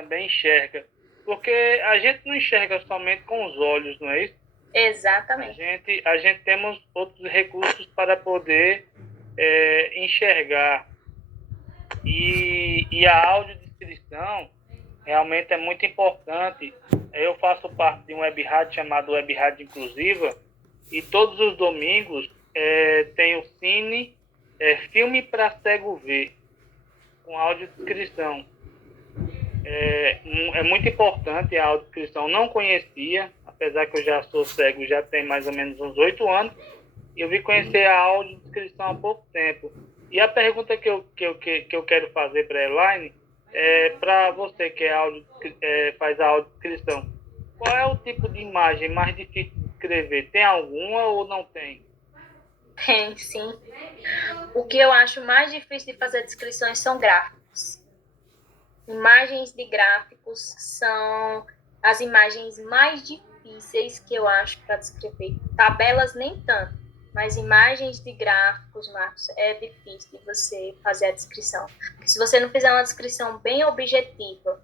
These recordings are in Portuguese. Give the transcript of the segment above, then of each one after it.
também enxerga. Porque a gente não enxerga somente com os olhos, não é isso? Exatamente. A gente temos outros recursos para poder enxergar. E a audiodescrição realmente é muito importante. Eu faço parte de um web rádio chamado Web Rádio Inclusiva, e todos os domingos tem o Cine Filme para Cego Ver, com audiodescrição. É muito importante a audiodescrição. Não conhecia, apesar que eu já sou cego, já tem mais ou menos uns 8 anos, e eu vim conhecer a audiodescrição há pouco tempo. E a pergunta que eu quero fazer para a Elaine é para você que faz a audiodescrição. Qual é o tipo de imagem mais difícil de escrever? Tem alguma ou não tem? Tem, sim. O que eu acho mais difícil de fazer descrições são gráficos. Imagens de gráficos são as imagens mais difíceis que eu acho para descrever. Tabelas nem tanto, mas imagens de gráficos, Marcos, é difícil de você fazer a descrição. Porque se você não fizer uma descrição bem objetiva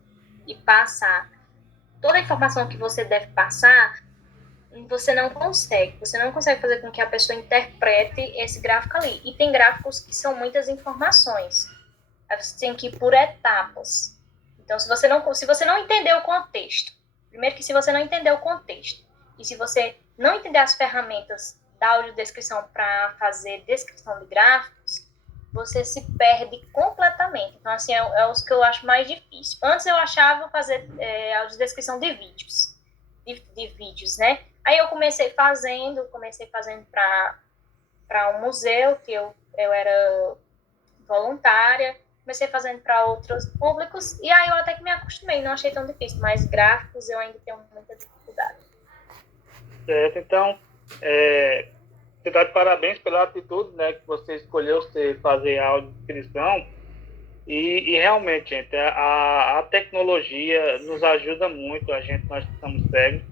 e passar toda a informação que você deve passar, você não consegue fazer com que a pessoa interprete esse gráfico ali. E tem gráficos que são muitas informações. Aí você tem que ir por etapas. Então, se você não entender o contexto, primeiro que se você não entender o contexto, e se você não entender as ferramentas da audiodescrição para fazer descrição de gráficos, você se perde completamente. Então, assim, é os que eu acho mais difícil. Antes eu achava fazer audiodescrição de vídeos, de vídeos, né? Aí eu comecei fazendo para um museu, que eu era voluntária, comecei fazendo para outros públicos, e aí eu até que me acostumei, não achei tão difícil, mas gráficos eu ainda tenho muita dificuldade. Certo, então, você dá de parabéns pela atitude, né, que você escolheu fazer a audiodescrição, e realmente, gente, a tecnologia nos ajuda muito, nós que estamos cegos,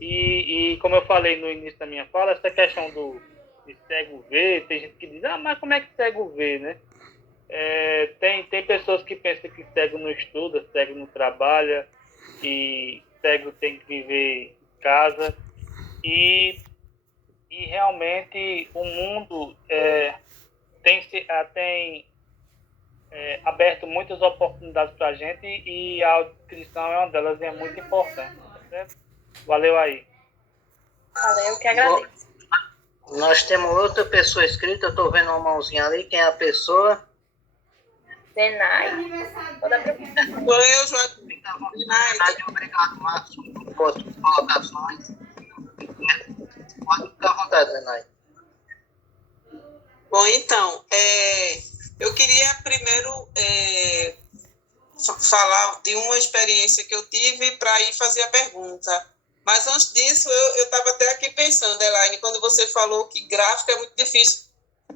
e como eu falei no início da minha fala, essa questão de cego ver, tem gente que diz, mas como é que cego vê, né? Tem pessoas que pensam que cego não estuda, cego não trabalha, e cego tem que viver em casa. E realmente o mundo tem aberto muitas oportunidades para a gente, e a audiodescrição é uma delas, e é muito importante. Tá certo? Valeu aí. Valeu, que agradeço. Nós temos outra pessoa escrita, eu estou vendo uma mãozinha ali, quem é a pessoa? Zenai. Sou eu, Joaquim. Obrigado, Marcos, por suas colocações. Pode ficar à vontade, Zenai. Bom, então, eu queria primeiro falar de uma experiência que eu tive para ir fazer a pergunta. Mas antes disso, eu estava até aqui pensando, Elaine, quando você falou que gráfico é muito difícil.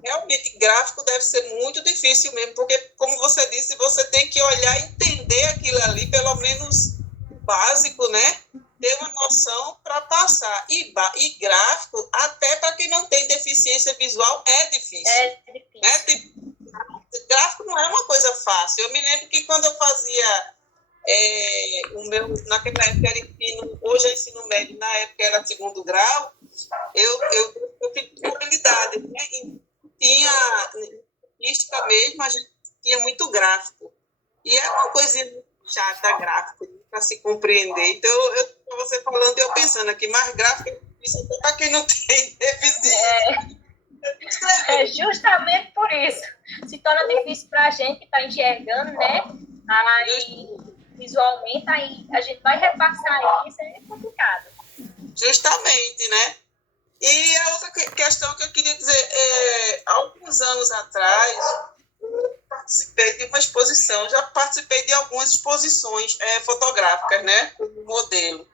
Realmente, gráfico deve ser muito difícil mesmo, porque, como você disse, você tem que olhar e entender aquilo ali, pelo menos básico, né? Ter uma noção para passar. E gráfico, até para quem não tem deficiência visual, é difícil. É difícil. Né? Gráfico não é uma coisa fácil. Eu me lembro que quando eu fazia naquela época era ensino, hoje é ensino médio, na época era segundo grau, eu fiz comunidade, né? Tinha artística mesmo, a gente tinha muito gráfico. E é uma coisinha muito chata, gráfico, para se compreender. Então, você falando, eu pensando aqui, mas gráfico é difícil para quem não tem deficiência. É justamente por isso. Se torna difícil para a gente que está enxergando, né? Aí, visualmente, aí a gente vai repassar isso, é complicado. Justamente, né? E a outra questão que eu queria dizer, há alguns anos atrás, eu participei de uma exposição, já participei de algumas exposições fotográficas, né, como modelo.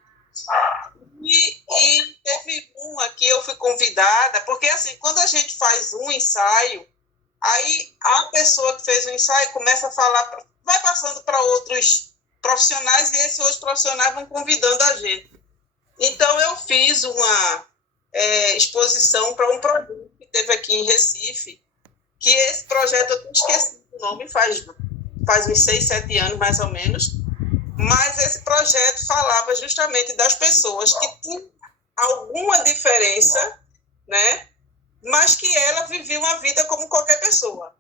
E teve uma que eu fui convidada, porque assim, quando a gente faz um ensaio, aí a pessoa que fez o ensaio começa a falar, vai passando para outros profissionais, e esses outros profissionais vão convidando a gente. Então, eu fiz uma exposição para um projeto que teve aqui em Recife, que esse projeto, eu esqueci o nome, faz uns 6, 7 anos, mais ou menos, mas esse projeto falava justamente das pessoas que tinham alguma diferença, né? Mas que ela vivia uma vida como qualquer pessoa.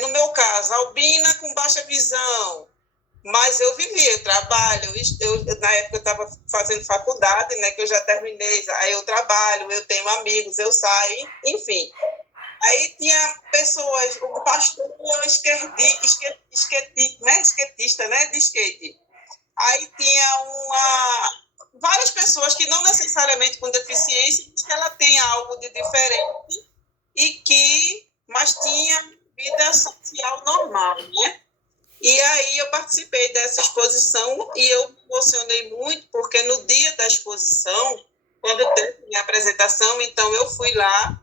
No meu caso, albina com baixa visão, mas eu vivia, eu trabalho, na época eu estava fazendo faculdade, né, que eu já terminei, aí eu trabalho, eu tenho amigos, eu saio, enfim. Aí tinha pessoas, o pastor esquetista, né, de skate. Aí tinha várias pessoas que não necessariamente com deficiência, mas que ela tem algo de diferente mas tinha vida social normal, né? E aí eu participei dessa exposição e eu me emocionei muito, porque no dia da exposição, quando teve minha apresentação, então eu fui lá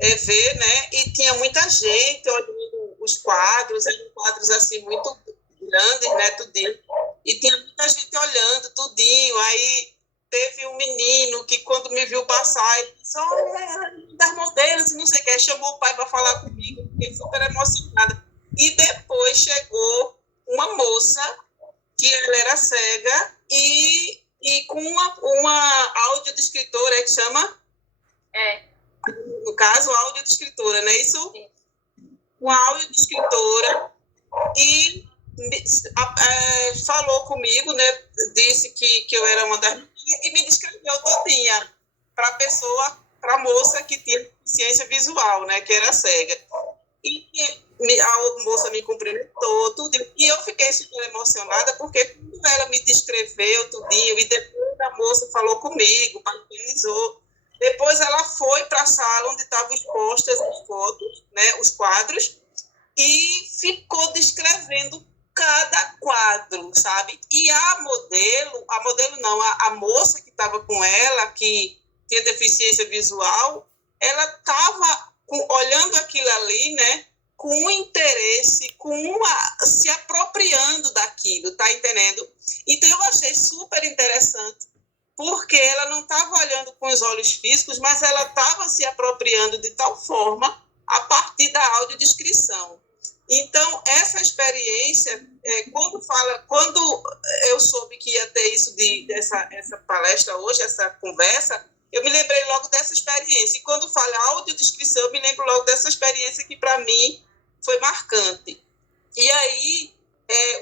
ver, né? E tinha muita gente olhando os quadros, eram quadros assim muito grandes, né? Tudinho. E tinha muita gente olhando tudinho. Aí teve um menino que quando me viu passar, ele disse, olha, das modelos e não sei o que, chamou o pai para falar comigo, fiquei super emocionada. E depois chegou uma moça que ela era cega e com uma audiodescritora, que chama? No caso, audiodescritora, não é isso? Sim. Uma audiodescritora e falou comigo, né? Disse que eu era uma das... E me descreveu todinha para a moça que tinha deficiência visual, né? Que era cega. E a moça me cumprimentou, tudo, e eu fiquei super emocionada, porque quando ela me descreveu tudinho, e depois a moça falou comigo, parabenizou. Depois ela foi para a sala onde estavam expostas as fotos, né, os quadros, e ficou descrevendo cada quadro, sabe? E a moça que estava com ela, que tinha deficiência visual, ela estava olhando aquilo ali, né, com um interesse, se apropriando daquilo, tá entendendo? Então eu achei super interessante, porque ela não estava olhando com os olhos físicos, mas ela estava se apropriando de tal forma a partir da audiodescrição. Então, essa experiência, quando eu soube que ia ter essa palestra hoje, essa conversa, eu me lembrei logo dessa experiência. E quando fala audiodescrição, eu me lembro logo dessa experiência que, para mim, foi marcante. E aí,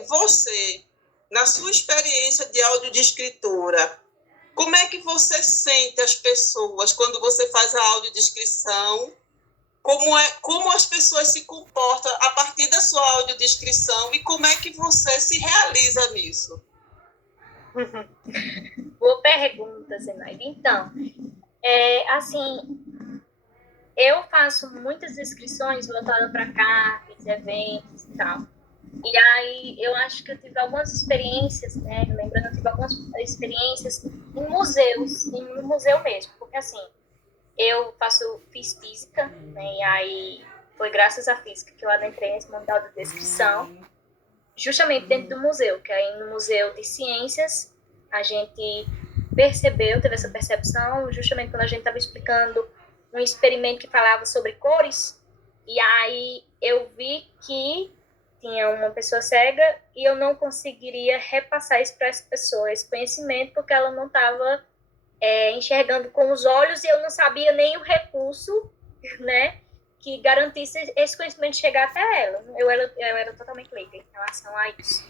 você, na sua experiência de audiodescritora, como é que você sente as pessoas quando você faz a audiodescrição? Como as pessoas se comportam a partir da sua audiodescrição e como é que você se realiza nisso? Boa pergunta, Zenaide. Então, assim, eu faço muitas descrições voltadas para cartas, eventos e tal. E aí eu acho que eu tive algumas experiências, né? Lembrando, eu tive algumas experiências em museus, no museu mesmo, porque assim, eu fiz física, né? E aí foi graças à física que eu adentrei nesse mundo da descrição, justamente dentro do museu, que aí no Museu de Ciências a gente teve essa percepção, justamente quando a gente estava explicando um experimento que falava sobre cores, e aí eu vi que tinha uma pessoa cega e eu não conseguiria repassar isso para essa pessoa, esse conhecimento, porque ela não estava enxergando com os olhos e eu não sabia nem o recurso, né, que garantisse esse conhecimento chegar até ela. Eu era totalmente leiga em relação a isso.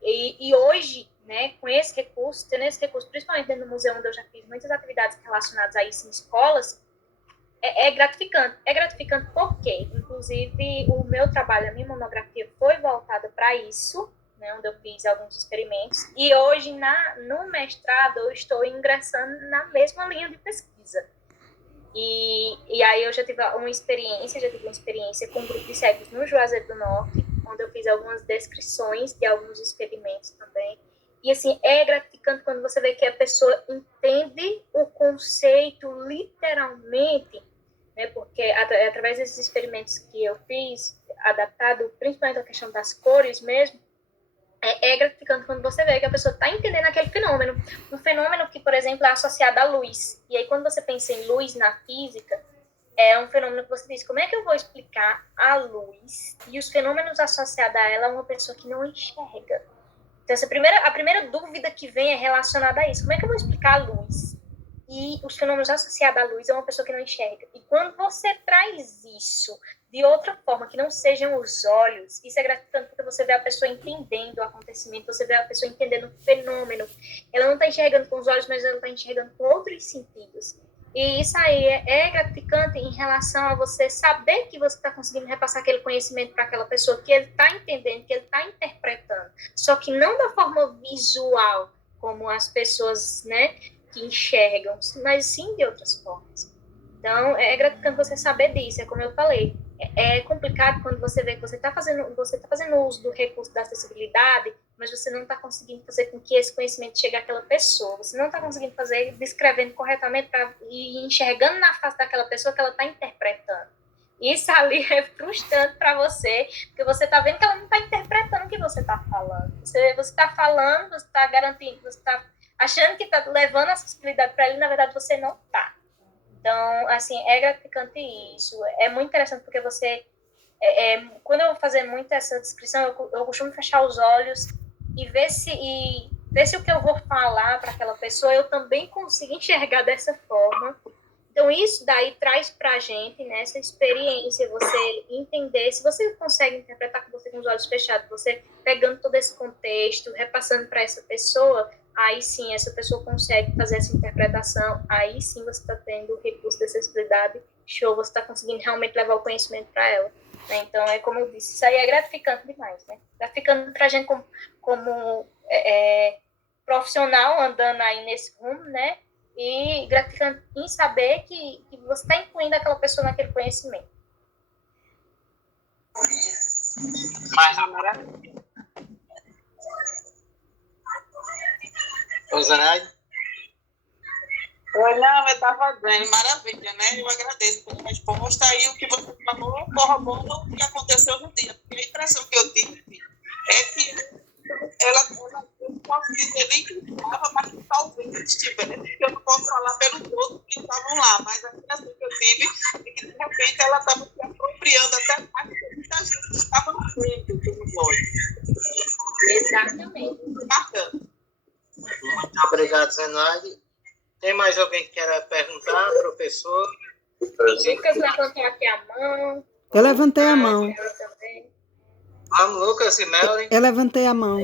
E hoje, né, com esse recurso, tendo esse recurso, principalmente dentro do museu, onde eu já fiz muitas atividades relacionadas a isso em escolas, é gratificante. É gratificante porque, inclusive, o meu trabalho, a minha monografia foi voltada para isso, né, onde eu fiz alguns experimentos, e hoje, no mestrado, eu estou ingressando na mesma linha de pesquisa. E aí eu já tive uma experiência com um grupo de cegos no Juazeiro do Norte, onde eu fiz algumas descrições de alguns experimentos também. E, assim, é gratificante quando você vê que a pessoa entende o conceito literalmente, né? Porque através desses experimentos que eu fiz, adaptado principalmente à questão das cores mesmo, é gratificante quando você vê que a pessoa está entendendo aquele fenômeno. Um fenômeno que, por exemplo, é associado à luz. E aí, quando você pensa em luz na física, é um fenômeno que você diz, como é que eu vou explicar a luz e os fenômenos associados a ela a uma pessoa que não enxerga? Então, a primeira dúvida que vem é relacionada a isso. Como é que eu vou explicar a luz? E os fenômenos associados à luz é uma pessoa que não enxerga. E quando você traz isso de outra forma, que não sejam os olhos, isso é gratificante porque você vê a pessoa entendendo o acontecimento, você vê a pessoa entendendo o fenômeno. Ela não está enxergando com os olhos, mas ela está enxergando com outros sentidos. E isso aí é gratificante em relação a você saber que você está conseguindo repassar aquele conhecimento para aquela pessoa, que ele está entendendo, que ele está interpretando. Só que não da forma visual, como as pessoas, né, que enxergam, mas sim de outras formas. Então, é gratificante você saber disso, é como eu falei. É complicado quando você vê que você está fazendo uso do recurso da acessibilidade, mas você não está conseguindo fazer com que esse conhecimento chegue àquela pessoa. Você não está conseguindo fazer descrevendo corretamente e enxergando na face daquela pessoa que ela está interpretando. Isso ali é frustrante para você, porque você está vendo que ela não está interpretando o que você está falando. Você está falando, você está garantindo, você está achando que está levando a acessibilidade para ele, e na verdade você não está. Então, assim, é gratificante isso. É muito interessante porque você... quando eu vou fazer muito essa descrição, eu costumo fechar os olhos e ver se o que eu vou falar para aquela pessoa eu também consigo enxergar dessa forma. Então, isso daí traz para a gente, né, essa experiência, você entender, se você consegue interpretar com você com os olhos fechados, você pegando todo esse contexto, repassando para essa pessoa, aí sim, essa pessoa consegue fazer essa interpretação, aí sim você está tendo o recurso da acessibilidade, show, você está conseguindo realmente levar o conhecimento para ela. Né? Então, é como eu disse, isso aí é gratificante demais, né? Gratificante para a gente como profissional andando aí nesse rumo, né? E gratificante em saber que você está incluindo aquela pessoa naquele conhecimento. Mais uma maravilha. Zanaide? Não, eu estava dizendo, maravilha, né? Eu agradeço pela resposta e o que você falou corrobora o que aconteceu no dia. Porque a impressão que eu tive é que ela não posso dizer nem que estava, mas que talvez estivesse, porque eu não posso falar pelos outros que estavam lá, mas a impressão que eu tive é que, de repente, ela estava se apropriando até mais que muita gente que estava no centro do blog. Exatamente. Bacana. Muito obrigado, Zenaide. Tem mais alguém que queira perguntar, professor? Lucas levantou aqui a mão. Eu levantei a mão. Vamos, Lucas e Melanie. Eu levantei a mão.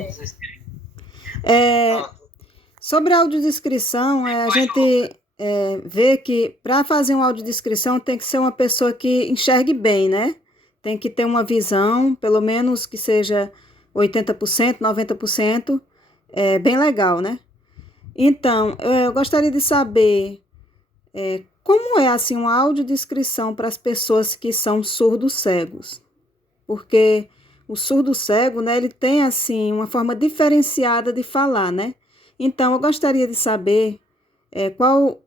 Sobre a audiodescrição, a gente vê que para fazer uma audiodescrição tem que ser uma pessoa que enxergue bem, né? Tem que ter uma visão, pelo menos que seja 80%, 90%, bem legal, né? Então, eu gostaria de saber como é assim uma audiodescrição para as pessoas que são surdos cegos. Porque o surdo cego, né, ele tem assim uma forma diferenciada de falar, né? Então, eu gostaria de saber qual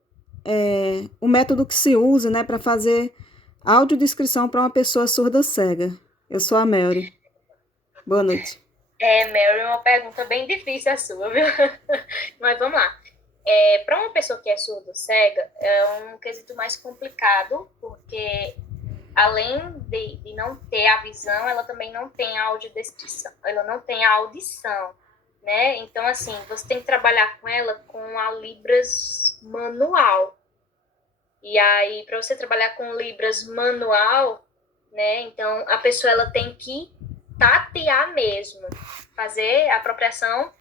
é o método que se usa, né, para fazer audiodescrição para uma pessoa surda cega. Eu sou a Melry. Boa noite. Mary, uma pergunta bem difícil a sua, viu? Mas vamos lá. Para uma pessoa que é surdo-cega, é um quesito mais complicado, porque além de não ter a visão, ela também não tem a audiodescrição, ela não tem a audição, né? Então, assim, você tem que trabalhar com ela com a Libras manual. E aí, para você trabalhar com Libras manual, né? Então, a pessoa ela tem que tatear mesmo, fazer a apropriação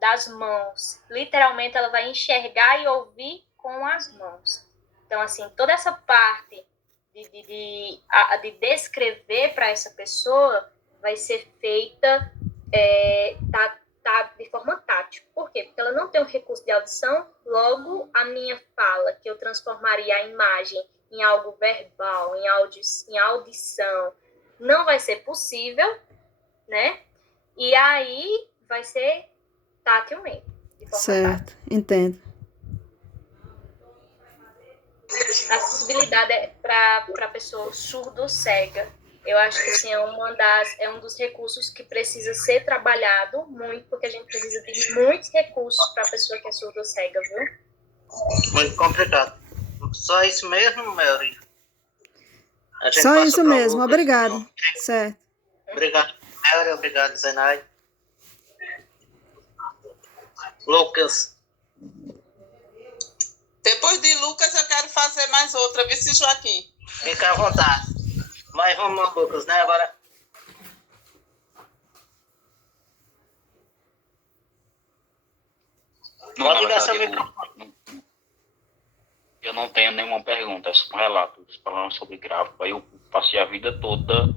das mãos. Literalmente, ela vai enxergar e ouvir com as mãos. Então, assim, toda essa parte de descrever para essa pessoa vai ser feita de forma tátil. Por quê? Porque ela não tem um recurso de audição, logo a minha fala, que eu transformaria a imagem em algo verbal, em audição, não vai ser possível, né? E aí vai ser tátilmente. Certo, entendo. A acessibilidade para a pessoa surdo-cega. Eu acho que assim, é um dos recursos que precisa ser trabalhado muito, porque a gente precisa de muitos recursos para a pessoa que é surdo-cega, viu? Muito complicado. Só isso mesmo, Melry? Só isso mesmo, obrigado. Certo. Obrigado, Melry, obrigado, Zenaide. Lucas. Depois de Lucas, eu quero fazer mais outra, vice Joaquim. Fica à vontade. Mas vamos lá, Lucas, né? Agora. Não, Pode na ligar seu verdade, microfone. eu não tenho nenhuma pergunta, é só um relato falando sobre gráfico. Aí eu passei a vida toda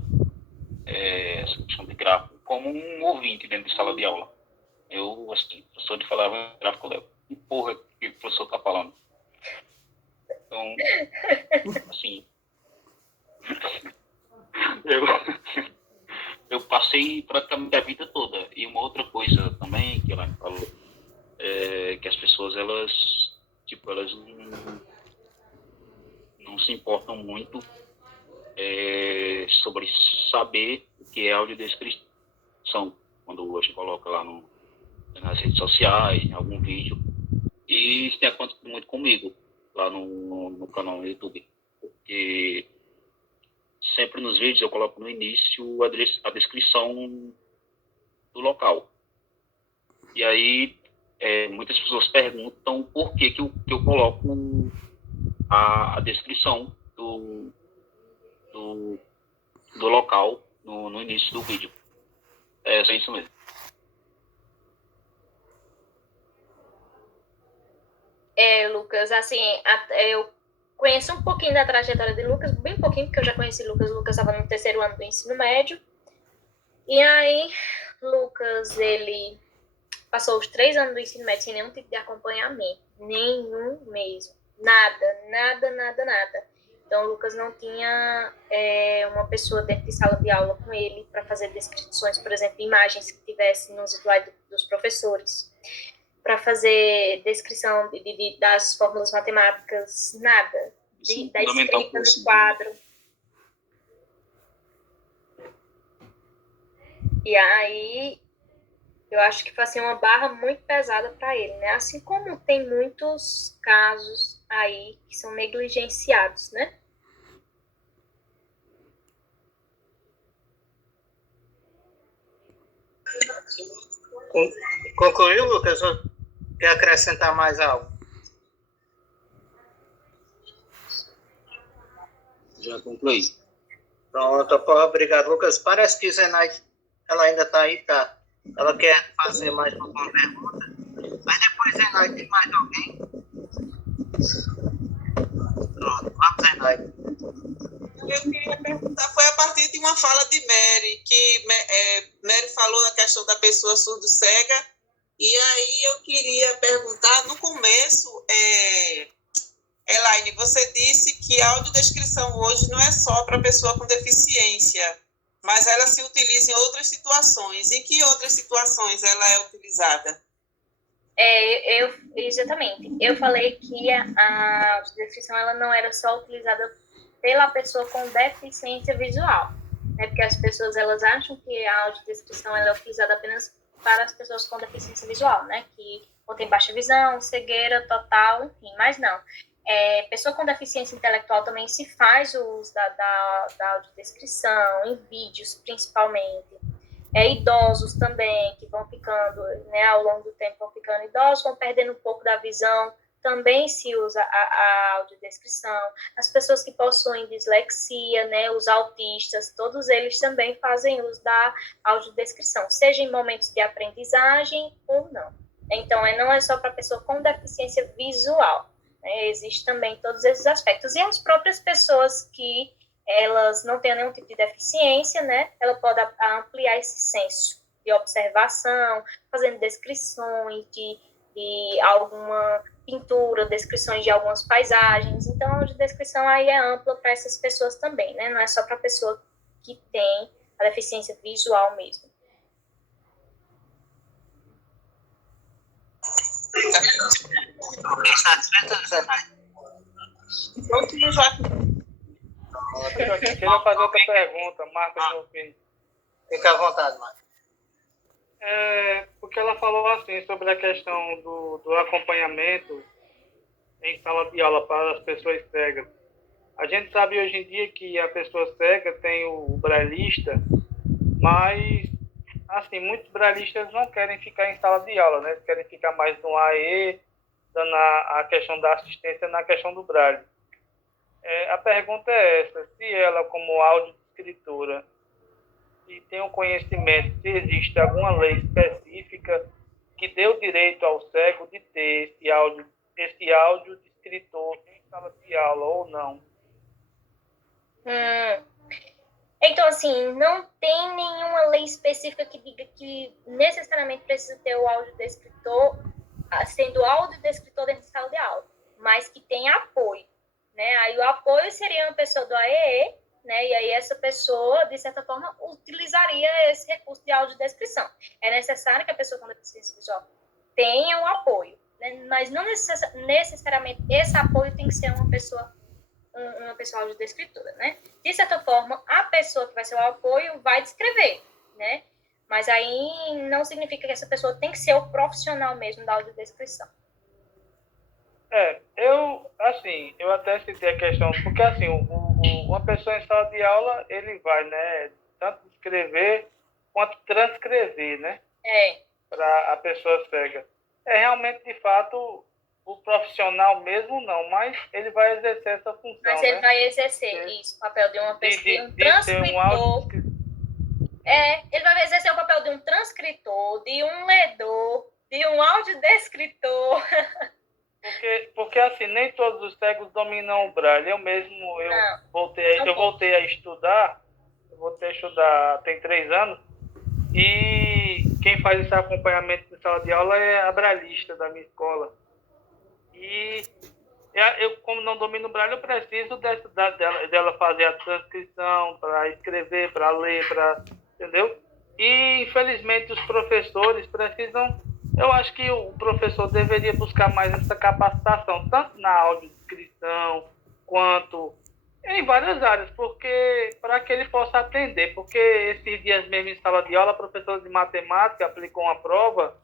sobre gráfico como um ouvinte dentro de sala de aula. Eu, assim, o professor de falava gráfico, Léo. Que porra que o professor tá falando? Então, assim, eu passei praticamente a vida toda. E uma outra coisa também que ela me falou é que as pessoas, elas não se importam muito sobre saber o que é audiodescrição, quando a gente coloca lá nas redes sociais, em algum vídeo. E isso tem acontecido muito comigo, lá no canal do YouTube. Porque sempre nos vídeos eu coloco no início a descrição do local. E aí muitas pessoas perguntam por que eu coloco a descrição do local no início do vídeo. É isso mesmo. Lucas, assim, eu conheço um pouquinho da trajetória de Lucas, bem pouquinho, porque eu já conheci Lucas. Lucas estava no 3º ano do ensino médio. E aí, Lucas, ele passou os 3 anos do ensino médio sem nenhum tipo de acompanhamento. Nenhum mesmo. Nada. Então, o Lucas não tinha uma pessoa dentro de sala de aula com ele para fazer descrições, por exemplo, de imagens que tivessem nos slides dos professores, para fazer descrição das fórmulas matemáticas, nada. Da escrita no quadro. E aí, eu acho que foi assim, uma barra muito pesada para ele, né? Assim como tem muitos casos aí que são negligenciados, né? Concluiu, Lucas? Ou quer acrescentar mais algo? Já concluí. Pronto, obrigado, Lucas. Parece que Zenaide, ela ainda está aí, tá? Ela quer fazer mais uma pergunta. Mas depois, Zenaide, tem mais alguém? Pronto, vamos, Zenaide. Eu queria perguntar, foi a partir de uma fala de Mary, que Mary falou na questão da pessoa surdo-cega, e aí eu queria perguntar, no começo, Elaine, você disse que a audiodescrição hoje não é só para pessoa com deficiência, mas ela se utiliza em outras situações. Em que outras situações ela é utilizada? Exatamente. Eu falei que a audiodescrição ela não era só utilizada pela pessoa com deficiência visual, né? Porque as pessoas elas acham que a audiodescrição ela é utilizada apenas para as pessoas com deficiência visual, né? Que ou tem baixa visão, cegueira total, enfim, mas não. Pessoa com deficiência intelectual também se faz o uso da audiodescrição, em vídeos principalmente. Idosos também, que vão ficando, né, ao longo do tempo vão ficando idosos, vão perdendo um pouco da visão, também se usa a audiodescrição. As pessoas que possuem dislexia, né, os autistas, todos eles também fazem uso da audiodescrição, seja em momentos de aprendizagem ou não. Então, não é só para pessoa com deficiência visual, né, existe também todos esses aspectos. E as próprias pessoas que elas não têm nenhum tipo de deficiência, né, ela pode ampliar esse senso de observação, fazendo descrições de alguma pintura, descrições de algumas paisagens. Então, a descrição aí é ampla para essas pessoas também, né? Não é só para a pessoa que tem a deficiência visual mesmo. Satisfeita, Zenaide? Eu queria Queria fazer outra pergunta, Marcos Delfim. Fica à vontade, Marcos. Porque ela falou assim sobre a questão do acompanhamento em sala de aula para as pessoas cegas. A gente sabe hoje em dia que a pessoa cega tem o braillista, mas assim, muitos brailistas não querem ficar em sala de aula, né? Eles querem ficar mais no AE, dando a questão da assistência na questão do braille. A pergunta é essa, se ela, como audiodescritora, se tem um conhecimento, se existe alguma lei específica que dê o direito ao cego de ter esse audiodescritor em sala de aula ou não. Então, assim, não tem nenhuma lei específica que diga que necessariamente precisa ter o audiodescritor, sendo audiodescritor dentro de sala de aula, mas que tem apoio, né? Aí o apoio seria uma pessoa do AEE, né? E aí essa pessoa, de certa forma, utilizaria esse recurso de audiodescrição. É necessário que a pessoa com deficiência visual tenha o apoio, né? Mas não necessariamente esse apoio tem que ser uma pessoa audiodescritora, né? De certa forma, a pessoa que vai ser o apoio vai descrever, né? Mas aí não significa que essa pessoa tem que ser o profissional mesmo da audiodescrição. Eu até citei a questão, porque assim, uma pessoa em sala de aula, ele vai, né, tanto escrever quanto transcrever, né? Para a pessoa cega. Realmente, de fato, o profissional mesmo não, mas ele vai exercer essa função, mas ele vai exercer isso, o papel de uma pessoa, de um transcritor. Ele vai exercer o papel de um transcritor, de um ledor, de um audiodescritor. Porque assim, nem todos os cegos dominam o braille. Eu voltei a estudar, tem 3 anos, e quem faz esse acompanhamento de sala de aula é a braillista da minha escola. E eu, como não domino o braille, eu preciso dela fazer a transcrição, para escrever, para ler, entendeu? E, infelizmente, os professores precisam... Eu acho que o professor deveria buscar mais essa capacitação, tanto na audiodescrição, quanto em várias áreas, porque para que ele possa atender. Porque esses dias mesmo em sala de aula, a professora de matemática aplicou uma prova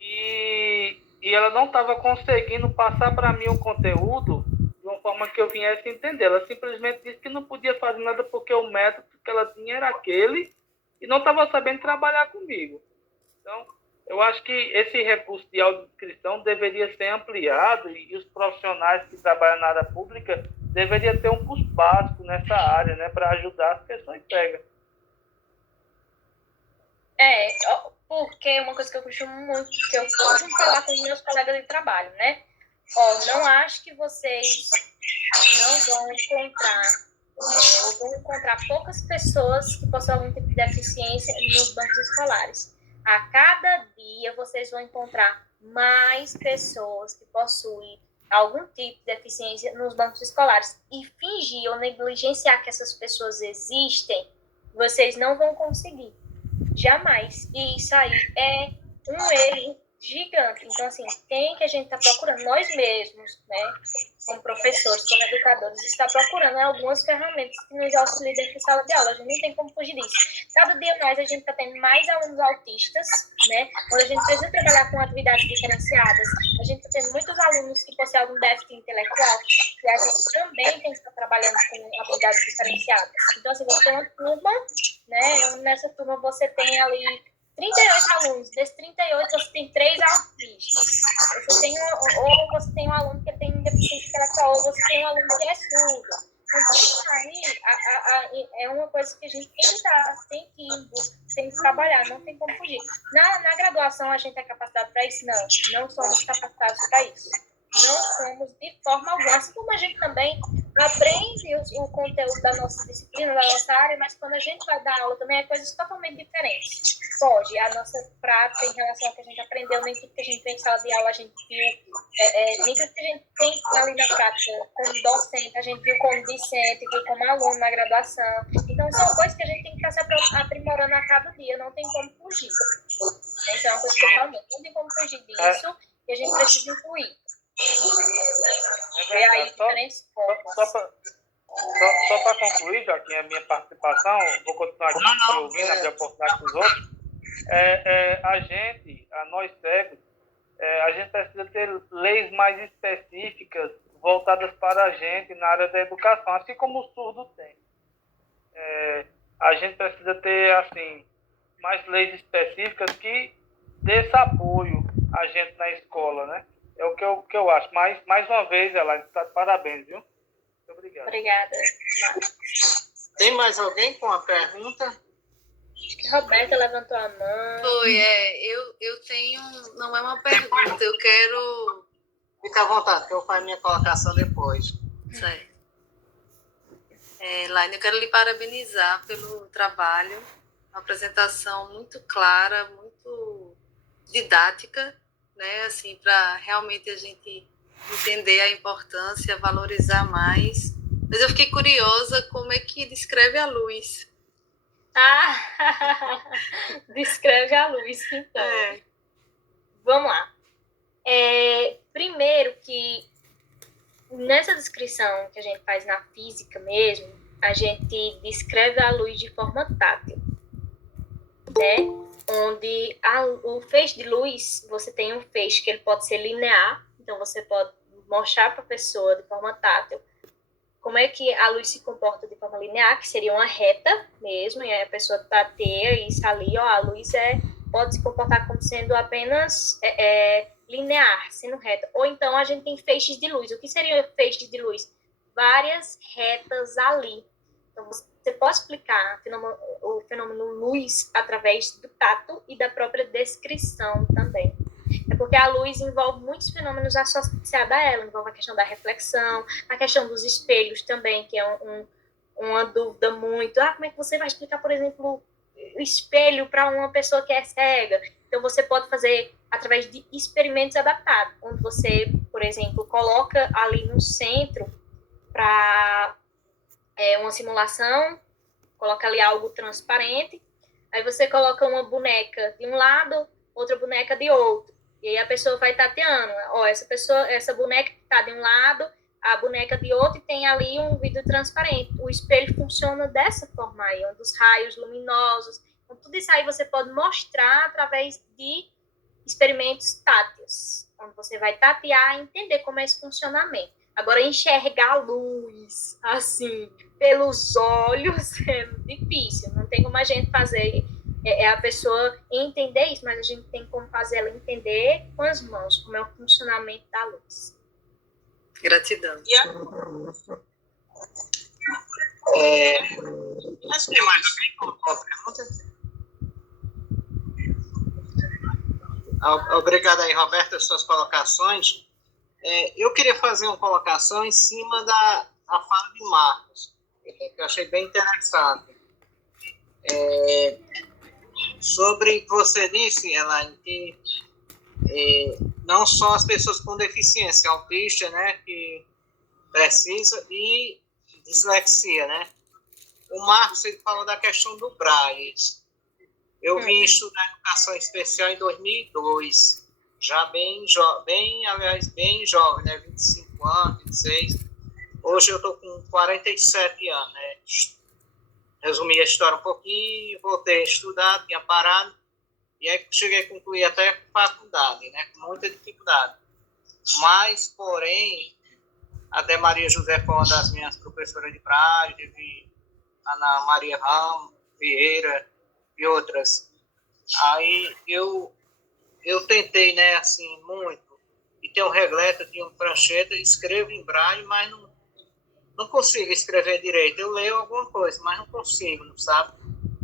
e ela não estava conseguindo passar para mim o conteúdo de uma forma que eu viesse entender. Ela simplesmente disse que não podia fazer nada porque o método que ela tinha era aquele e não estava sabendo trabalhar comigo. Então, eu acho que esse recurso de audiodescrição deveria ser ampliado e os profissionais que trabalham na área pública deveriam ter um curso básico nessa área, né, para ajudar as pessoas cegas. Porque uma coisa que eu costumo muito, que eu costumo falar com os meus colegas de trabalho, né? Não acho que vocês não vão encontrar, ou vão encontrar poucas pessoas que possuem algum tipo de deficiência nos bancos escolares. A cada dia vocês vão encontrar mais pessoas que possuem algum tipo de deficiência nos bancos escolares. E fingir ou negligenciar que essas pessoas existem, vocês não vão conseguir. Jamais. E isso aí é um erro gigante. Então, assim, quem que a gente está procurando? Nós mesmos, né? Como professores, como educadores, está procurando algumas ferramentas que nos auxiliem dentro da sala de aula. A gente não tem como fugir disso. Cada dia mais a gente está tendo mais alunos autistas, né? Quando a gente precisa trabalhar com atividades diferenciadas, a gente está tendo muitos alunos que possuem algum déficit intelectual, e a gente também tem que estar trabalhando com habilidades diferenciadas. Então, assim, você tem uma turma, né? Nessa turma você tem ali 38 alunos. Desses 38, você tem 3 autistas. Ou você tem um aluno que tem deficiência intelectual, ou você tem um aluno que é surdo. Então, isso aí é uma coisa que a gente tem que trabalhar, não tem como fugir. Na graduação, a gente é capacitado para isso? Não somos capacitados para isso. Não somos de forma alguma. Assim como a gente também aprende o conteúdo da nossa disciplina, da nossa área, mas quando a gente vai dar aula também é coisas totalmente diferentes. Pode, a nossa prática em relação ao que a gente aprendeu, nem tudo que a gente tem em sala de aula a gente viu, nem tudo que a gente tem ali na prática como docente, a gente viu como discente, viu como aluno na graduação. Então, são coisas que a gente tem que estar se aprimorando a cada dia, não tem como fugir. Então, é uma coisa que eu falo, não tem como fugir disso e a gente precisa incluir. Só para concluir, Joaquim, a minha participação, vou continuar aqui ouvindo, abrir a oportunidade para os outros. Nós cegos, a gente precisa ter leis mais específicas voltadas para a gente na área da educação, assim como o surdo tem. A gente precisa ter, assim, mais leis específicas que dê esse apoio a gente na escola, né? É o que eu acho. Mas, mais uma vez, Elaine, está de parabéns, viu? Muito obrigado. Obrigada. Tem mais alguém com uma pergunta? Acho que a Roberta levantou a mão. Foi, eu tenho, não é uma pergunta, eu quero... Fica à vontade, que eu faço minha colocação depois. Certo. Laine, eu quero lhe parabenizar pelo trabalho, uma apresentação muito clara, muito didática, né, assim, para realmente a gente entender a importância, valorizar mais. Mas eu fiquei curiosa como é que descreve a luz. Descreve a luz, então. Vamos lá. Primeiro que nessa descrição que a gente faz na física mesmo, a gente descreve a luz de forma tátil, né? Onde o feixe de luz, você tem um feixe que ele pode ser linear, então você pode mostrar para a pessoa de forma tátil como é que a luz se comporta de forma linear, que seria uma reta mesmo, e aí a pessoa tateia isso ali, a luz pode se comportar como sendo apenas linear, sendo reta. Ou então a gente tem feixes de luz. O que seria feixes de luz? Várias retas ali. Então você pode explicar o fenômeno luz através do tato e da própria descrição também. É porque a luz envolve muitos fenômenos associados a ela, envolve a questão da reflexão, a questão dos espelhos também, que é uma dúvida muito. Como é que você vai explicar, por exemplo, o espelho para uma pessoa que é cega? Então, você pode fazer através de experimentos adaptados, onde você, por exemplo, coloca ali no centro para uma simulação, coloca ali algo transparente, aí você coloca uma boneca de um lado, outra boneca de outro. E aí a pessoa vai tateando. Essa boneca que está de um lado, a boneca de outro, e tem ali um vidro transparente. O espelho funciona dessa forma aí, onde os raios luminosos. Então, tudo isso aí você pode mostrar através de experimentos táteis, onde você vai tatear e entender como é esse funcionamento. Agora, enxergar a luz, assim, pelos olhos, é difícil. Não tem como a gente fazer... a pessoa entender isso, mas a gente tem como fazer ela entender com as mãos, como é o funcionamento da luz. Gratidão. Acho que tem mais alguém com uma pergunta? Obrigado aí, Roberto, pelas suas colocações. Eu queria fazer uma colocação em cima da fala de Marcos, que eu achei bem interessante. Sobre o que você disse, Elaine, que não só as pessoas com deficiência, autista, né, que precisa, e dislexia, né? O Marcos, ele falou da questão do Braille. Eu vim estudar educação especial em 2002, já bem jovem, né, 25 anos, 26. Hoje eu estou com 47 anos, né? Resumi a história um pouquinho, voltei a estudar, tinha parado, e aí cheguei a concluir até faculdade, né, com muita dificuldade. Mas, porém, até Maria José foi uma das minhas professoras de Braille, teve Ana Maria Ramos, Vieira e outras. Aí eu tentei, né, assim, muito, e tenho regleta, tinha um prancheta, escrevo em Braille, mas não consigo escrever direito. Eu leio alguma coisa, mas não consigo, não sabe?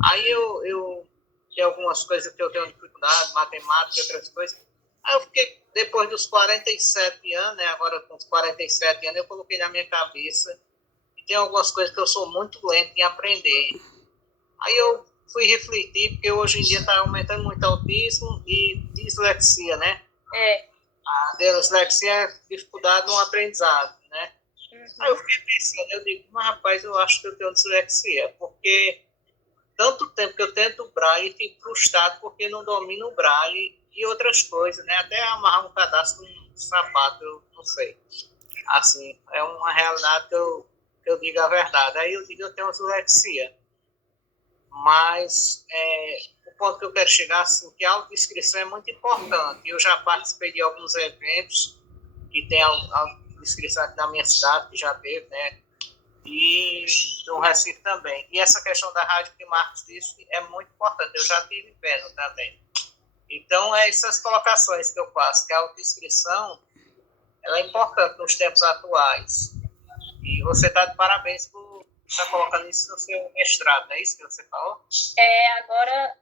Aí eu tem algumas coisas que eu tenho dificuldade, matemática e outras coisas. Aí eu fiquei, depois dos 47 anos, né, agora com os 47 anos, eu coloquei na minha cabeça que tem algumas coisas que eu sou muito lento em aprender. Aí eu fui refletir, porque hoje em dia está aumentando muito autismo e dislexia, né? A dislexia é dificuldade no aprendizado, né? Aí eu fiquei pensando, eu digo, mas rapaz, eu acho que eu tenho dislexia, porque tanto tempo que eu tento o Braille e fico frustrado porque não domino o Braille e outras coisas, né? Até amarrar um cadastro num sapato, eu não sei. Assim, é uma realidade que eu digo a verdade. Aí eu digo, eu tenho dislexia. Mas o ponto que eu quero chegar, assim, que a autodescrição é muito importante. Eu já participei de alguns eventos que tem a descrição aqui na minha cidade, que já teve, né? e do Recife também. E essa questão da rádio que Marcos disse é muito importante, eu já estive vendo também. Então, essas colocações que eu faço, que a autodescrição, ela é importante nos tempos atuais. E você está de parabéns por estar colocando isso no seu mestrado, é isso que você falou? Agora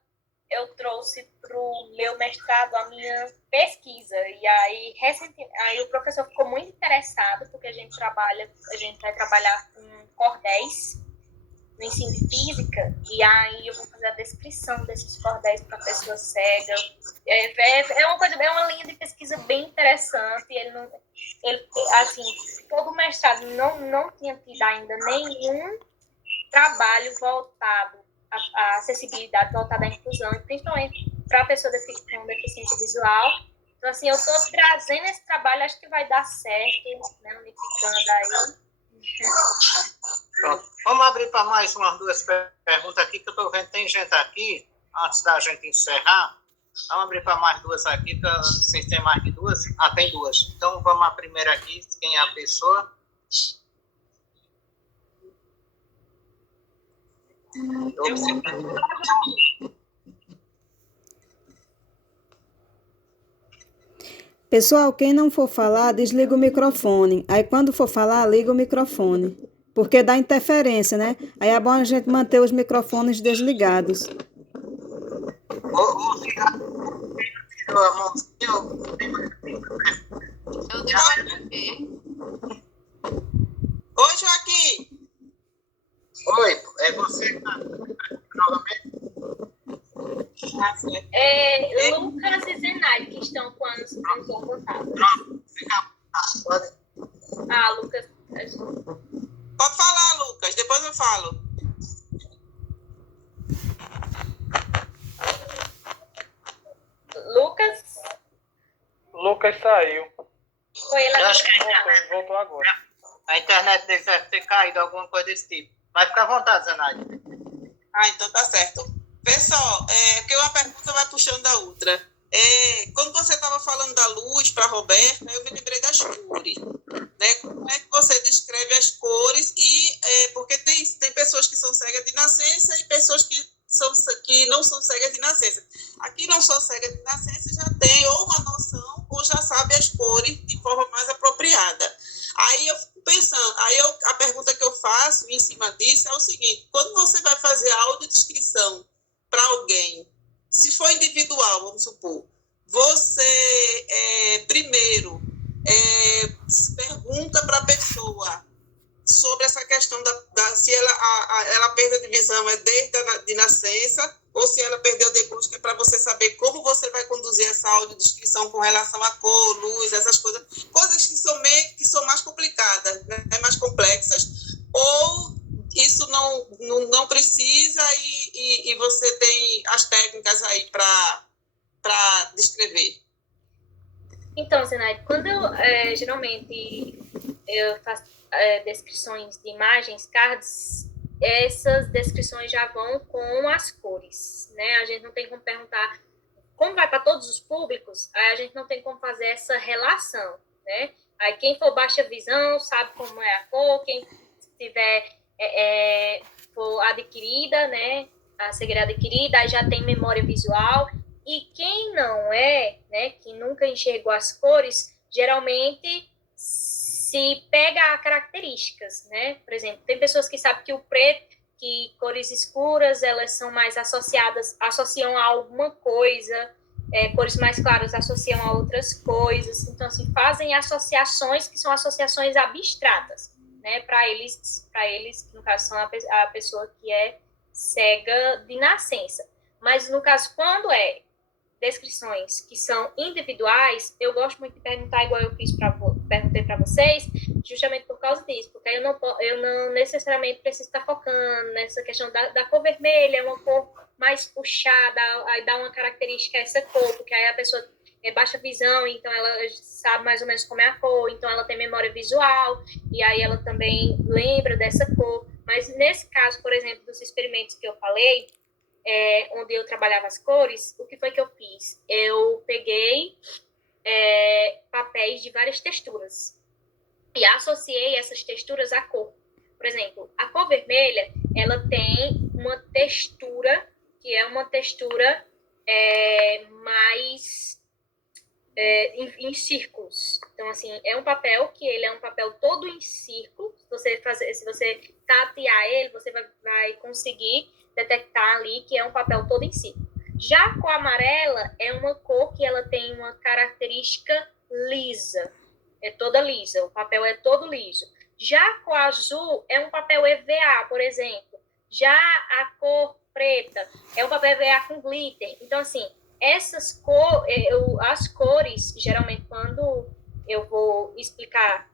eu trouxe para o meu mestrado a minha pesquisa. E aí, aí o professor ficou muito interessado, porque a gente vai trabalhar com cordéis no ensino de física, e aí eu vou fazer a descrição desses cordéis para pessoa cega. É uma linha de pesquisa bem interessante. Assim, todo o mestrado não tinha tido ainda nenhum trabalho voltado à acessibilidade, voltado à inclusão, e principalmente para a pessoa com deficiência visual. Então, assim, eu estou trazendo esse trabalho, acho que vai dar certo, né, unificando aí. Pronto. Vamos abrir para mais umas 2 perguntas aqui, que eu estou vendo que tem gente aqui, antes da gente encerrar. Vamos abrir para mais 2 aqui, que eu não sei se tem mais de 2. Ah, tem 2. Então, vamos à primeira aqui, quem é a pessoa. Pessoal, quem não for falar, desliga o microfone. Aí, quando for falar, liga o microfone. Porque dá interferência, né? Aí é bom a gente manter os microfones desligados. Oi, Joaquim. Oi, é você que está novamente? Lucas e Zenaide, que estão com anos não são contados. Pode. Lucas. Pode falar, Lucas, depois eu falo. Lucas saiu. Foi ele Eu acho que Ele voltou agora. a internet dele deve ter caído, alguma coisa desse tipo. Mas fica à vontade, Zenaide. Então tá certo. Pessoal, porque uma pergunta vai puxando da outra. Quando você estava falando da luz para a Roberta, eu me lembrei das cores. Né? Como é que você descreve as cores? Porque tem pessoas que são cegas de nascença e pessoas que não são cegas de nascença. Aqui não são cegas de nascença já tem ou uma noção ou já sabe as cores de forma mais apropriada. Aí eu fico pensando, a pergunta que eu faço em cima disso é o seguinte: quando você vai fazer a audiodescrição para alguém, se for individual, vamos supor, você primeiro pergunta para a pessoa sobre essa questão se ela perda de visão é desde de nascença ou se ela perdeu depois, que é para você saber como você vai conduzir essa audiodescrição com relação à cor, luz, essas coisas que são mais complicadas, né? Mais complexas, ou isso não precisa e você tem as técnicas aí para descrever. Então, Zenaide, quando geralmente eu faço descrições de imagens, cards, essas descrições já vão com as cores, né? A gente não tem como perguntar, como vai para todos os públicos, aí a gente não tem como fazer essa relação, né? Aí quem for baixa visão sabe como é a cor, quem tiver for adquirida, né? A cegueira adquirida, aí já tem memória visual. E quem não né, que nunca enxergou as cores, geralmente se pega a características, né? Por exemplo, tem pessoas que sabem que o preto, que cores escuras, elas são mais associam a alguma coisa, cores mais claras associam a outras coisas. Então, assim, fazem associações que são associações abstratas, né? Para eles, que no caso são a pessoa que é cega de nascença. Mas, no caso, quando descrições que são individuais, eu gosto muito de perguntar, igual eu perguntei para vocês, justamente por causa disso, porque eu não necessariamente preciso estar focando nessa questão da cor vermelha, é uma cor mais puxada, aí dá uma característica a essa cor, porque aí a pessoa baixa visão, então ela sabe mais ou menos como é a cor, então ela tem memória visual, e aí ela também lembra dessa cor. Mas nesse caso, por exemplo, dos experimentos que eu falei, onde eu trabalhava as cores, o que foi que eu fiz? Eu peguei papéis de várias texturas e associei essas texturas à cor. Por exemplo, a cor vermelha, ela tem uma textura, que é uma textura mais em círculos. Então, assim, é um papel que ele é um papel todo em círculo. Se você tatear ele, você vai conseguir detectar ali que é um papel todo em círculo. Já a cor amarela é uma cor que ela tem uma característica lisa. É toda lisa, o papel é todo liso. Já a cor azul é um papel EVA, por exemplo. Já a cor preta é um papel EVA com glitter. Então, assim, as cores, geralmente, quando eu vou explicar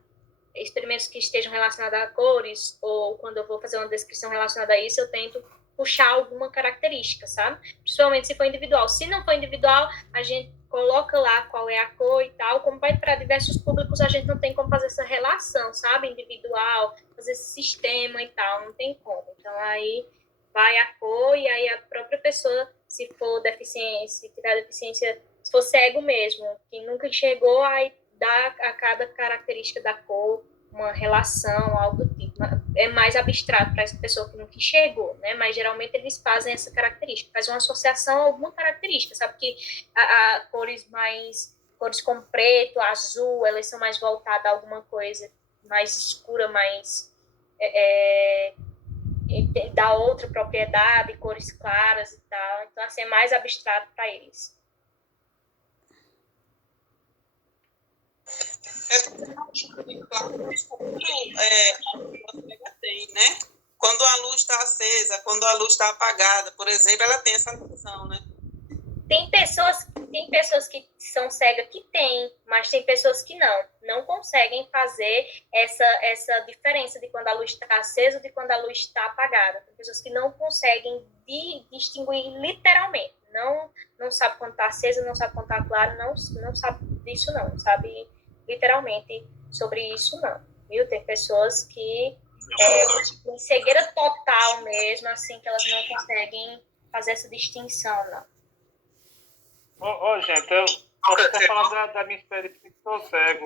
experimentos que estejam relacionados a cores, ou quando eu vou fazer uma descrição relacionada a isso, eu tento puxar alguma característica, sabe? Principalmente se for individual. Se não for individual, a gente coloca lá qual é a cor e tal. Como vai para diversos públicos, a gente não tem como fazer essa relação, sabe? Individual, fazer esse sistema e tal, não tem como. Então, aí vai a cor e aí a própria pessoa, se for deficiência, se tiver deficiência, se for cego mesmo, que nunca enxergou, aí dá a cada característica da cor uma relação, algo do tipo. É mais abstrato para essa pessoa que nunca enxergou, né? Mas geralmente eles fazem essa característica, fazem uma associação a alguma característica, sabe? Que a cores como preto, azul, elas são mais voltadas a alguma coisa mais escura, mais da outra propriedade, cores claras e tal. Então, assim, é mais abstrato para eles. Tem, né? Quando a luz está acesa, quando a luz está apagada, por exemplo, ela tem essa função, né? Tem pessoas que são cegas que têm, mas tem pessoas que não conseguem fazer essa diferença de quando a luz está acesa e de quando a luz está apagada. Tem pessoas que não conseguem distinguir literalmente. Não sabe quando está acesa, não sabe quando está claro, não sabe disso não sabe literalmente sobre isso não, viu? Tem pessoas que têm cegueira total mesmo, assim, que elas não conseguem fazer essa distinção, não. Gente, eu vou falar da minha experiência que sou cego.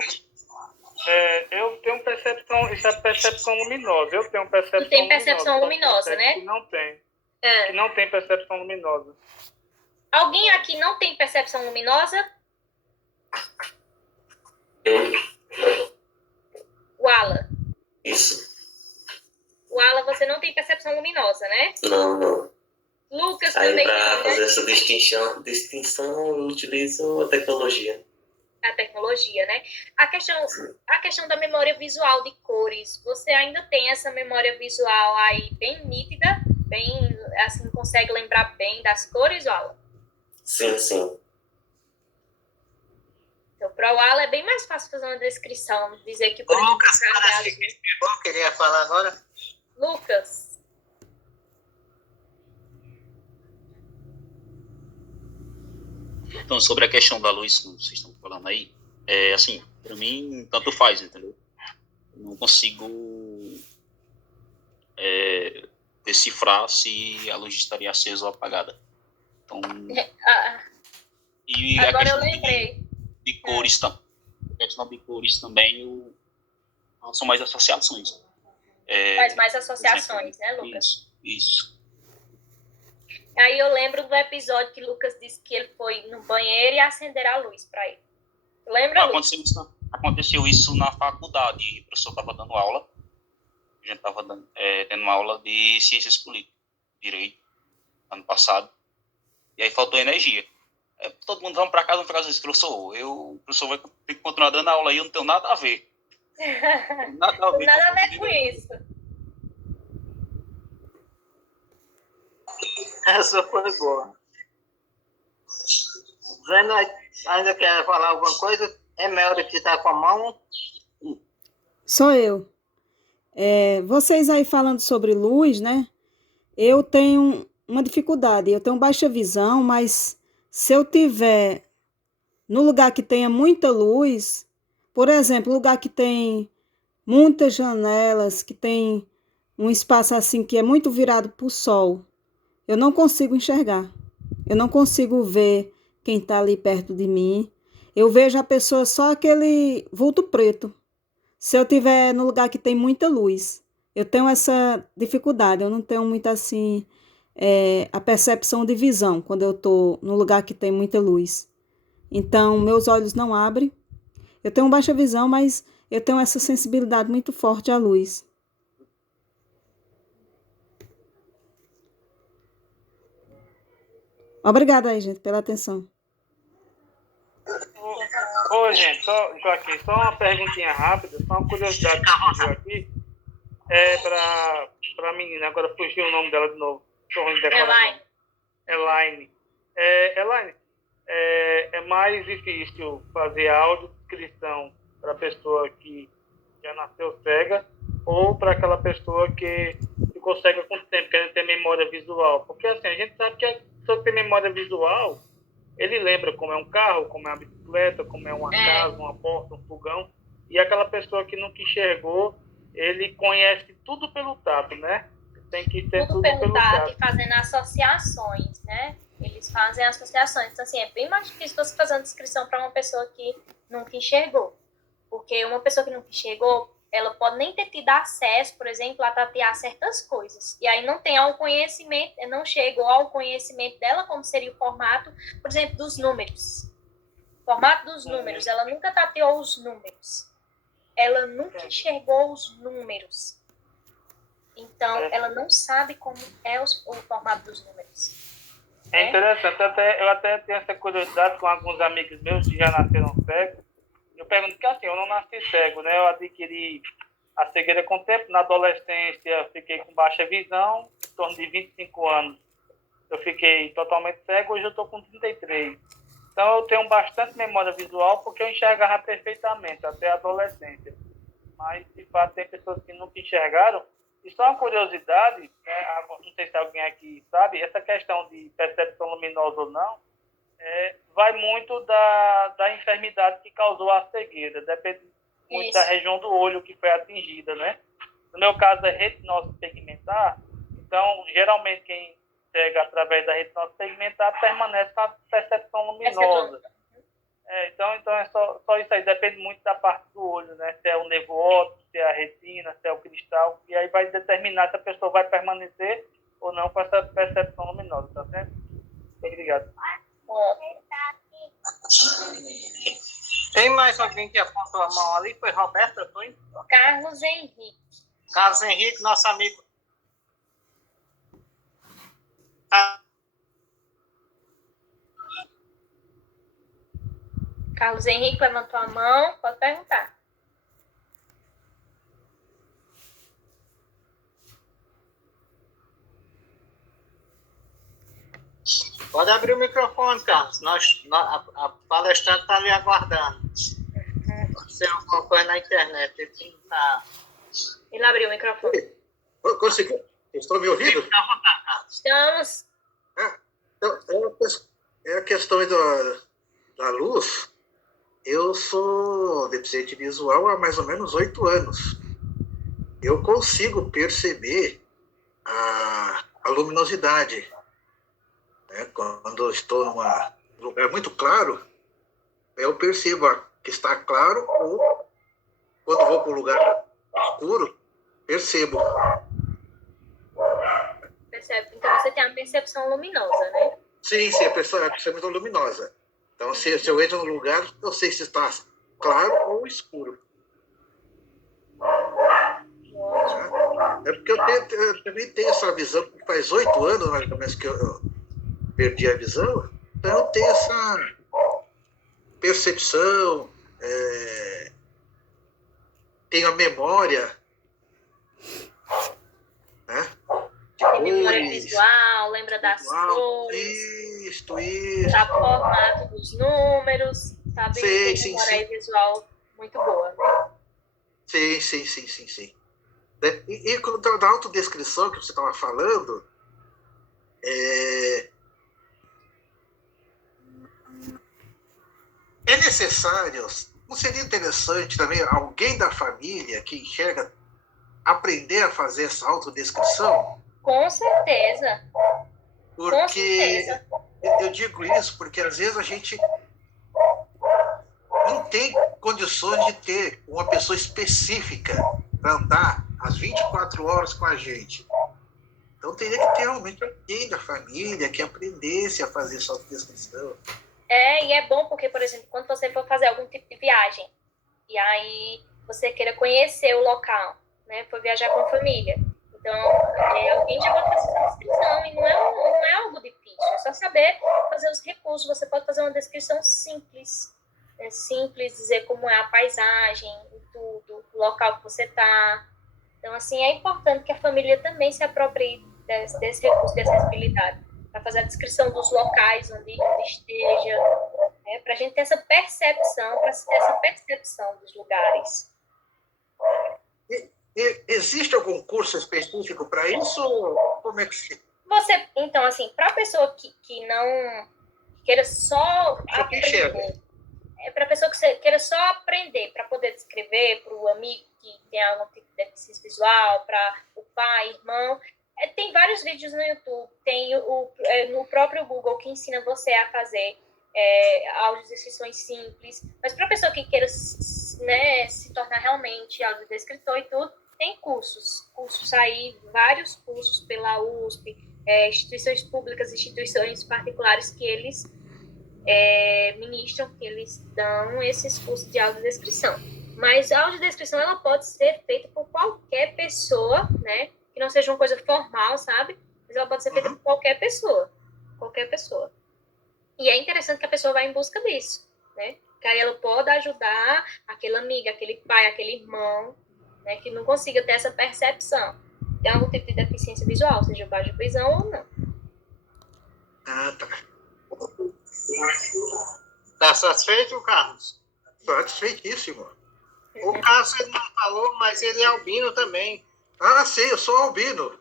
Eu tenho percepção, isso é percepção luminosa. Eu tenho percepção luminosa. Tu tem percepção luminosa, né? Que não tem. Que não tem percepção luminosa. Alguém aqui não tem percepção luminosa? O Alan. Isso. O Alan, você não tem percepção luminosa, né? Não. Lucas Aí também para tem, fazer né? essa distinção, eu utilizo a tecnologia. A tecnologia, né? A questão da memória visual de cores. Você ainda tem essa memória visual aí bem nítida? Bem, assim, consegue lembrar bem das cores, Alan? Sim. Então, para o Alan é bem mais fácil fazer uma descrição, dizer que... Lucas, parece que eu queria falar agora. Lucas. Então, sobre a questão da luz, como vocês estão falando aí, assim, para mim, tanto faz, entendeu? Eu não consigo decifrar se a luz estaria acesa ou apagada. Então, e agora a questão eu lembrei. de cores, a questão de cores também, são mais associações. Faz mais associações, né, Lucas? Isso. Aí eu lembro do episódio que Lucas disse que ele foi no banheiro e acenderam a luz para ele. Lembra, Lucas? Aconteceu isso na faculdade. O professor estava dando aula. A gente estava tendo uma aula de ciências políticas, direito, ano passado. E aí faltou energia. Todo mundo, vamos para casa, disse, professor, o professor vai ter que continuar dando aula aí, eu não tenho nada a ver. Nada a ver com isso. Essa foi boa. Zena, ainda quer falar alguma coisa? É Melody que está com a mão? Sou eu. Vocês aí falando sobre luz, né? Eu tenho uma dificuldade. Eu tenho baixa visão, mas se eu tiver no lugar que tenha muita luz, por exemplo, lugar que tem muitas janelas, que tem um espaço assim que é muito virado para o sol, eu não consigo enxergar. Eu não consigo ver quem está ali perto de mim. Eu vejo a pessoa só aquele vulto preto. Se eu estiver no lugar que tem muita luz. Eu tenho essa dificuldade, eu não tenho muito assim a percepção de visão quando eu estou num lugar que tem muita luz. Então, meus olhos não abrem. Eu tenho baixa visão, mas eu tenho essa sensibilidade muito forte à luz. Obrigada aí, gente, pela atenção. Ô, gente, só uma perguntinha rápida, só uma curiosidade que surgiu aqui. Para a menina, agora fugiu o nome dela de novo. Estou ruim de decorar. Elaine. Elaine, é mais difícil fazer audiodescrição para a pessoa que já nasceu cega ou para aquela pessoa que ficou cega com o tempo, querendo ter memória visual? Porque assim, a gente sabe que a pessoa que tem memória visual, ele lembra como é um carro, como é uma bicicleta, como é uma casa, uma porta, um fogão. E aquela pessoa que nunca enxergou, ele conhece tudo pelo tato, né? Tem que ter tudo pelo tato. E fazendo associações, né? Eles fazem associações. Então, assim, é bem mais difícil você fazer uma descrição para uma pessoa que nunca enxergou. Porque uma pessoa que nunca enxergou, ela pode nem ter tido acesso, por exemplo, a tatear certas coisas. E aí não tem ao conhecimento, não chegou ao conhecimento dela, como seria o formato, por exemplo, dos números. O formato dos números, ela nunca tateou os números. Ela nunca enxergou os números. Então, ela não sabe como é o formato dos números. É interessante. Eu até tenho essa curiosidade com alguns amigos meus que já nasceram cegos. Eu pergunto que assim, eu não nasci cego, né? Eu adquiri a cegueira com o tempo. Na adolescência, fiquei com baixa visão. Em torno de 25 anos, eu fiquei totalmente cego. Hoje eu estou com 33. Então, eu tenho bastante memória visual porque eu enxergava perfeitamente até a adolescência. Mas, de fato, tem pessoas que nunca enxergaram. E só uma curiosidade, né, não sei se alguém aqui sabe, essa questão de percepção luminosa ou não, vai muito da enfermidade que causou a cegueira. Depende muito da região do olho que foi atingida, né? No meu caso, é retinose pigmentar. Então, geralmente, quem cega através da retinose pigmentar permanece com a percepção luminosa. Então é só isso aí. Depende muito da parte do olho, né? Se é o nervo óptico, se é a retina, se é o cristal. E aí vai determinar se a pessoa vai permanecer ou não com essa percepção luminosa, tá certo? Obrigado. Tem mais alguém que apontou a mão ali? Foi Roberta, foi? Carlos Henrique. Carlos Henrique, nosso amigo. Carlos Henrique levantou a mão, pode perguntar. Pode abrir o microfone, Carlos. A palestrante está ali aguardando. Pode ser alguma coisa na internet. Ele abriu o microfone. Conseguiu? Estão me ouvindo? Estamos. É a questão aí da luz. Eu sou deficiente visual há mais ou menos 8 anos. Eu consigo perceber a luminosidade. Né? Quando eu estou num lugar muito claro, eu percebo que está claro, ou quando vou para um lugar escuro, percebo. Percebe? Então você tem uma percepção luminosa, né? Sim, a percepção é luminosa. Então, se eu entro num lugar, eu sei se está claro ou escuro. É porque eu também tenho essa visão, que faz 8 anos, mais ou menos, que eu perdi a visão. Então, eu tenho essa percepção, tenho a memória, né? Tem memória visual, lembra das cores. Isso. Sabe o formato dos números, sabe? Tem memória visual muito boa. Sim. E da autodescrição que você estava falando, é necessário, não seria interessante também alguém da família que enxerga aprender a fazer essa autodescrição? Com certeza. Porque eu digo isso porque às vezes a gente não tem condições de ter uma pessoa específica para andar as 24 horas com a gente. Então teria que ter realmente alguém da família que aprendesse a fazer essa descrição. E é bom porque, por exemplo, quando você for fazer algum tipo de viagem, e aí você queira conhecer o local, né? For viajar com a família. Então, alguém já pode fazer essa descrição, e não é algo difícil, é só saber fazer os recursos. Você pode fazer uma descrição simples, simples, dizer como é a paisagem, tudo, o local que você está. Então, assim, é importante que a família também se aproprie desse recurso de acessibilidade, para fazer a descrição dos locais onde esteja, para a gente ter essa percepção, dos lugares. Existe algum curso específico para isso? Como é que se... Então, assim, para a pessoa que não queira só aprender, para a pessoa que queira só aprender para poder descrever, para o amigo que tem algum tipo de deficiência visual, para o pai, irmão, tem vários vídeos no YouTube, tem no próprio Google que ensina você a fazer audiodescrições simples, mas para a pessoa que queira, né, se tornar realmente audiodescritor e tudo, tem cursos aí, vários cursos pela USP, instituições públicas, instituições particulares que eles ministram, que eles dão esses cursos de audiodescrição. Mas a audiodescrição, ela pode ser feita por qualquer pessoa, né, que não seja uma coisa formal, sabe? Mas ela pode ser feita por qualquer pessoa. E é interessante que a pessoa vá em busca disso, né? Que aí ela pode ajudar aquela amiga, aquele pai, aquele irmão, né, que não consiga ter essa percepção. Tem algum tipo de deficiência visual, seja baixa visão ou não. Ah, tá. Tá satisfeito, Carlos? Satisfeitíssimo. O Carlos ele não falou, mas ele é albino também. Ah, sim, eu sou albino.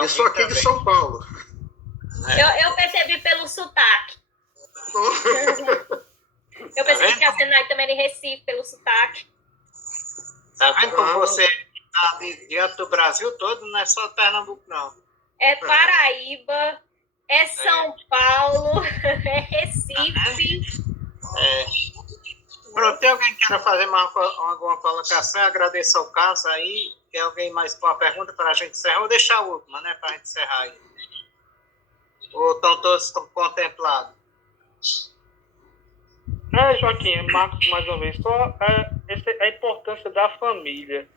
Eu sou aqui de São Paulo. Eu percebi pelo sotaque. Eu percebi que a Senai também é de Recife, pelo sotaque. Tá vendo como você está diante do Brasil todo, não é só Pernambuco, não. É Paraíba, é São Paulo, é Recife. Pronto, tem alguém que queira fazer alguma colocação? Agradeço ao Carlos aí. Tem alguém mais com uma pergunta para a gente encerrar? Vou deixar a última, né, para a gente encerrar aí. Ou estão todos contemplados? Joaquim, Marcos, mais uma vez, só a importância da família.